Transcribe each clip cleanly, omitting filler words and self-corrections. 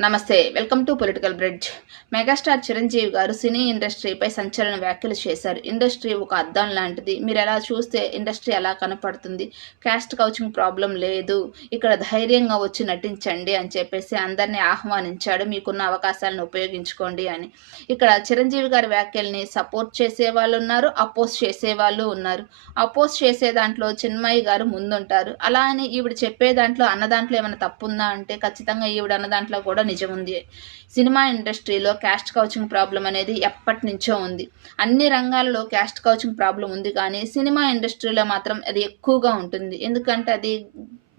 నమస్తే, welcome to political bridge. Megastar Chiranjeevi గారు సినీ ఇండస్ట్రీపై సంచలన వ్యాఖ్యలు చేశారు. ఇండస్ట్రీ ఒక అద్దం లాంటిది. మీరు ఎలా చూస్తే ఇండస్ట్రీ ఎలా కనపడుతుంది. క్యాస్ట్ కౌచింగ్ ప్రాబ్లం లేదు, ఇక్కడ ధైర్యంగా వచ్చి నటించండి అని చెప్పేసి అందరినీ ఆహ్వానించాడు. మీకున్న అవకాశాలను ఉపయోగించుకోండి అని. ఇక్కడ చిరంజీవి గారి వ్యాఖ్యల్ని సపోర్ట్ చేసే వాళ్ళు ఉన్నారు, అపోజ్ చేసే వాళ్ళు ఉన్నారు. అపోజ్ చేసే దాంట్లో చిన్మయి గారు ముందుంటారు. అలా అని ఈవిడ చెప్పే దాంట్లో అన్న దాంట్లో ఏమైనా తప్పుందా అంటే ఖచ్చితంగా ఈవిడ అన్న దాంట్లో కూడా నిజం ఉంది. సినిమా ఇండస్ట్రీలో క్యాస్ట్ కౌచింగ్ ప్రాబ్లం అనేది ఎప్పటి నుంచో ఉంది. అన్ని రంగాలలో క్యాస్ట్ కౌచింగ్ ప్రాబ్లం ఉంది, కానీ సినిమా ఇండస్ట్రీలో మాత్రం అది ఎక్కువగా ఉంటుంది. ఎందుకంటే అది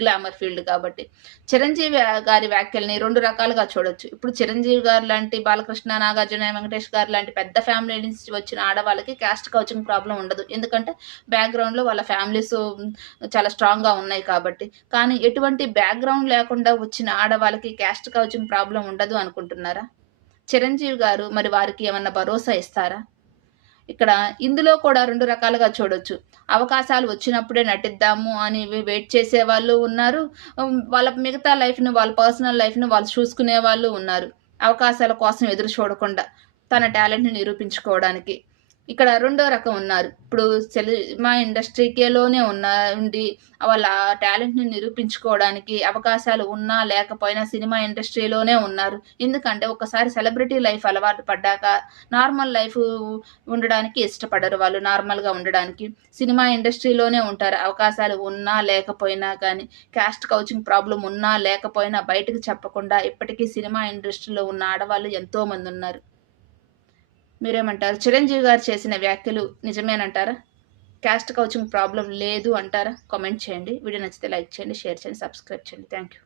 గ్లామర్ ఫీల్డ్ కాబట్టి. చిరంజీవి గారి వ్యాఖ్యల్ని రెండు రకాలుగా చూడొచ్చు. ఇప్పుడు చిరంజీవి గారు లాంటి, బాలకృష్ణ, నాగార్జున, వెంకటేష్ గారు లాంటి పెద్ద ఫ్యామిలీ నుంచి వచ్చిన ఆడవాళ్ళకి క్యాస్ట్ కౌచింగ్ ప్రాబ్లం ఉండదు. ఎందుకంటే బ్యాక్గ్రౌండ్లో వాళ్ళ ఫ్యామిలీస్ చాలా స్ట్రాంగ్గా ఉన్నాయి కాబట్టి. కానీ ఎటువంటి బ్యాక్గ్రౌండ్ లేకుండా వచ్చిన ఆడవాళ్ళకి క్యాస్ట్ కౌచింగ్ ప్రాబ్లం ఉండదు అనుకుంటున్నారా? చిరంజీవి గారు మరి వారికి ఏమన్నా భరోసా ఇస్తారా? ఇక్కడ ఇందులో కూడా రెండు రకాలుగా చూడొచ్చు. అవకాశాలు వచ్చినప్పుడే నటిద్దాము అని వెయిట్ చేసేవాళ్ళు ఉన్నారు. వాళ్ళ మిగతా లైఫ్‌ని, వాళ్ళ పర్సనల్ లైఫ్‌ని వాళ్ళు చూసుకునే వాళ్ళు ఉన్నారు. అవకాశాల కోసం ఎదురు చూడకుండా తన టాలెంట్‌ని నిరూపించుకోవడానికి. ఇక్కడ రెండో రకం ఉన్నారు. ఇప్పుడు సినిమా ఇండస్ట్రీకేలోనే ఉండి వాళ్ళ టాలెంట్‌ని నిరూపించుకోవడానికి అవకాశాలు ఉన్నా లేకపోయినా సినిమా ఇండస్ట్రీలోనే ఉన్నారు. ఎందుకంటే ఒకసారి సెలబ్రిటీ లైఫ్ అలవాటు పడ్డాక నార్మల్ లైఫ్ ఉండడానికి ఇష్టపడరు వాళ్ళు. నార్మల్‌గా ఉండడానికి సినిమా ఇండస్ట్రీలోనే ఉంటారు. అవకాశాలు ఉన్నా లేకపోయినా కానీ, క్యాస్ట్ కౌచింగ్ ప్రాబ్లమ్ ఉన్నా లేకపోయినా బయటకు చెప్పకుండా ఇప్పటికీ సినిమా ఇండస్ట్రీలో ఉన్న ఆడవాళ్ళు ఎంతోమంది ఉన్నారు. మీరేమంటారు? చిరంజీవి గారు చేసిన వ్యాఖ్యలు నిజమేనంటారా? క్యాస్ట్ కౌచింగ్ ప్రాబ్లం లేదు అంటారా? కామెంట్ చేయండి. వీడియో నచ్చితే లైక్ చేయండి, షేర్ చేయండి, సబ్స్క్రైబ్ చేయండి. Thank you.